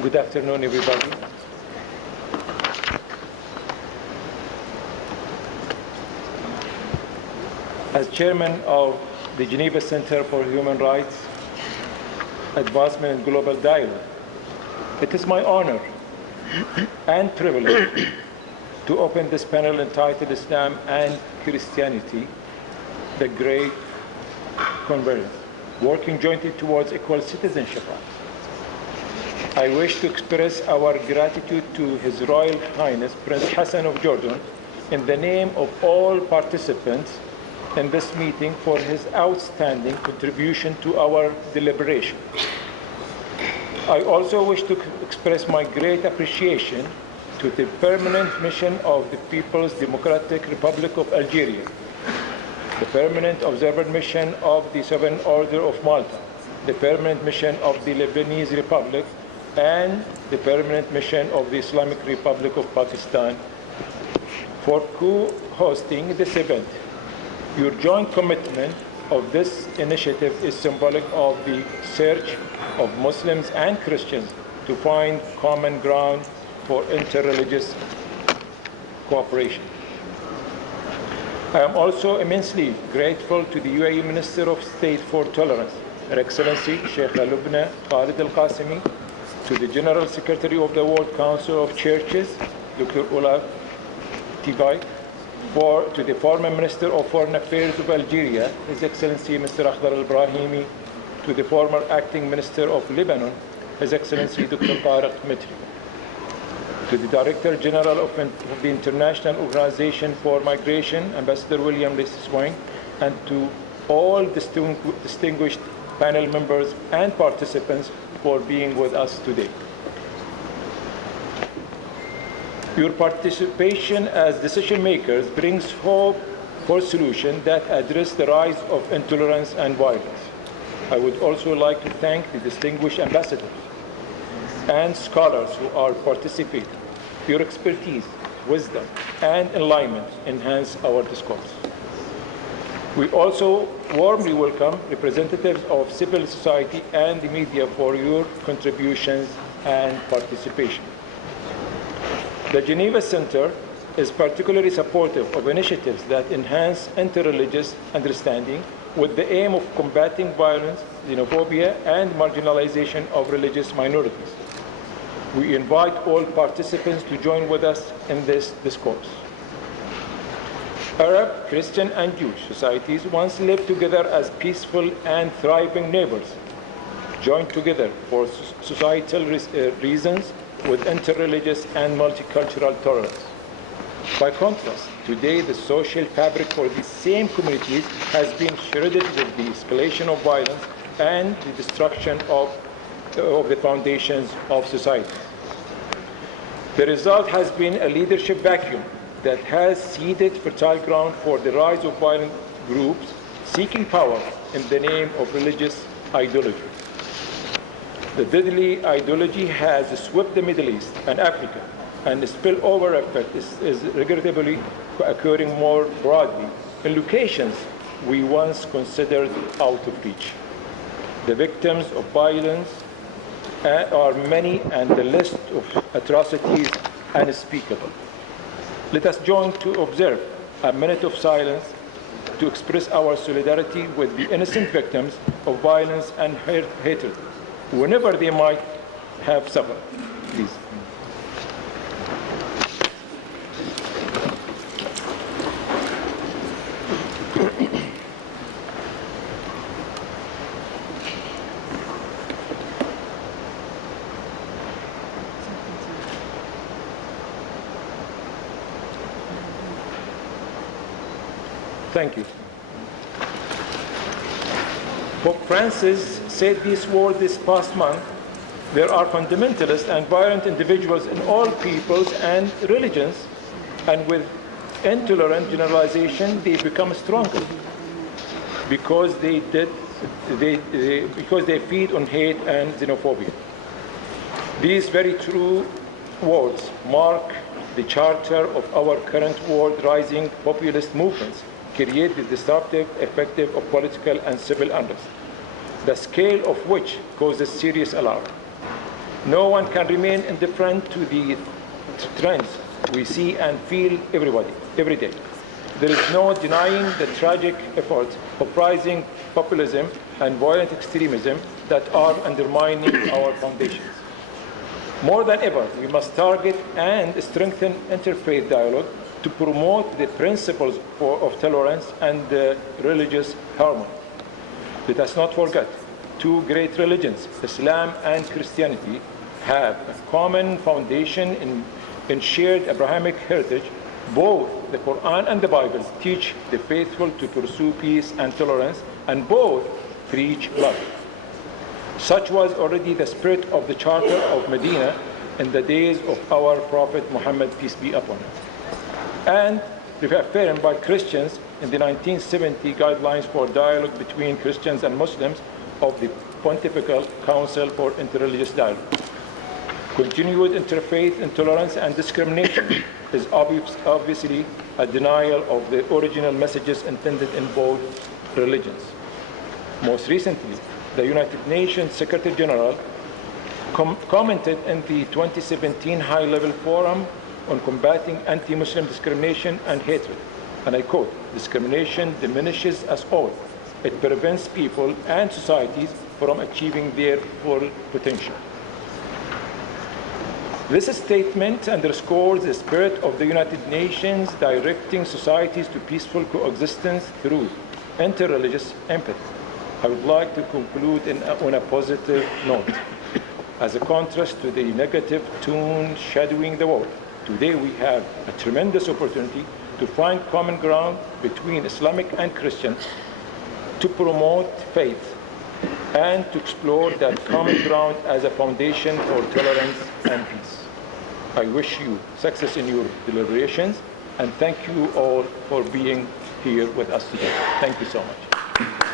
Good afternoon, everybody. As chairman of the Geneva Center for Human Rights Advancement and Global Dialogue, it is my honor and privilege to open this panel entitled Islam and Christianity, the Great Convergence, working jointly towards equal citizenship rights. I wish to express our gratitude to His Royal Highness Prince Hassan of Jordan in the name of all participants in this meeting for his outstanding contribution to our deliberation. I also wish to express my great appreciation to the permanent mission of the People's Democratic Republic of Algeria, the permanent observer mission of the Sovereign Order of Malta, the permanent mission of the Lebanese Republic, and the permanent mission of the Islamic Republic of Pakistan for co-hosting this event. Your joint commitment of this initiative is symbolic of the search of Muslims and Christians to find common ground for interreligious cooperation. I am also immensely grateful to the UAE Minister of State for Tolerance, Her Excellency Sheikh Lubna Khalid Al-Qassimi, to the General Secretary of the World Council of Churches, Dr. Olaf Tigay, to the former Minister of Foreign Affairs of Algeria, His Excellency Mr. Akhdar al-Brahimi, to the former Acting Minister of Lebanon, His Excellency Dr. Tariq Mitri, to the Director General of the International Organization for Migration, Ambassador William Lisswang, and to all distinguished panel members and participants for being with us today. Your participation as decision makers brings hope for solutions that address the rise of intolerance and violence. I would also like to thank the distinguished ambassadors and scholars who are participating. Your expertise, wisdom, and enlightenment enhance our discourse. We also warmly welcome representatives of civil society and the media for your contributions and participation. The Geneva Center is particularly supportive of initiatives that enhance interreligious understanding with the aim of combating violence, xenophobia, and marginalization of religious minorities. We invite all participants to join with us in this discourse. Arab, Christian, and Jewish societies once lived together as peaceful and thriving neighbors, joined together for societal reasons with interreligious and multicultural tolerance. By contrast, today the social fabric for these same communities has been shredded with the escalation of violence and the destruction of the foundations of society. The result has been a leadership vacuum that has seeded fertile ground for the rise of violent groups seeking power in the name of religious ideology. The deadly ideology has swept the Middle East and Africa, and the spillover effect is regrettably occurring more broadly in locations we once considered out of reach. The victims of violence are many, and the list of atrocities unspeakable. Let us join to observe a minute of silence to express our solidarity with the innocent victims of violence and hatred, whenever they might have suffered. Please. Thank you. Pope Francis said these words this past month: there are fundamentalist and violent individuals in all peoples and religions, and with intolerant generalization they become stronger because they feed on hate and xenophobia. These very true words mark the charter of our current world. Rising populist movements create the disruptive effective of political and civil unrest, the scale of which causes serious alarm. No one can remain indifferent to the trends we see and feel every day. There is no denying the tragic efforts of rising populism and violent extremism that are undermining our foundations. More than ever, we must target and strengthen interfaith dialogue to promote the principles of tolerance and religious harmony. Let us not forget, two great religions, Islam and Christianity, have a common foundation in shared Abrahamic heritage. Both the Quran and the Bible teach the faithful to pursue peace and tolerance, and both preach love. Such was already the spirit of the Charter of Medina in the days of our Prophet Muhammad, peace be upon him, and reaffirmed by Christians in the 1970 Guidelines for Dialogue between Christians and Muslims of the Pontifical Council for Interreligious Dialogue. Continued interfaith intolerance and discrimination is obviously a denial of the original messages intended in both religions. Most recently, the United Nations Secretary General commented in the 2017 High-Level Forum on combating anti-Muslim discrimination and hatred, and I quote, "Discrimination diminishes us all. It prevents people and societies from achieving their full potential." This statement underscores the spirit of the United Nations directing societies to peaceful coexistence through interreligious empathy. I would like to conclude on a positive note. As a contrast to the negative tone shadowing the world, today we have a tremendous opportunity to find common ground between Islamic and Christian, to promote faith, and to explore that common ground as a foundation for tolerance and peace. I wish you success in your deliberations, and thank you all for being here with us today. Thank you so much.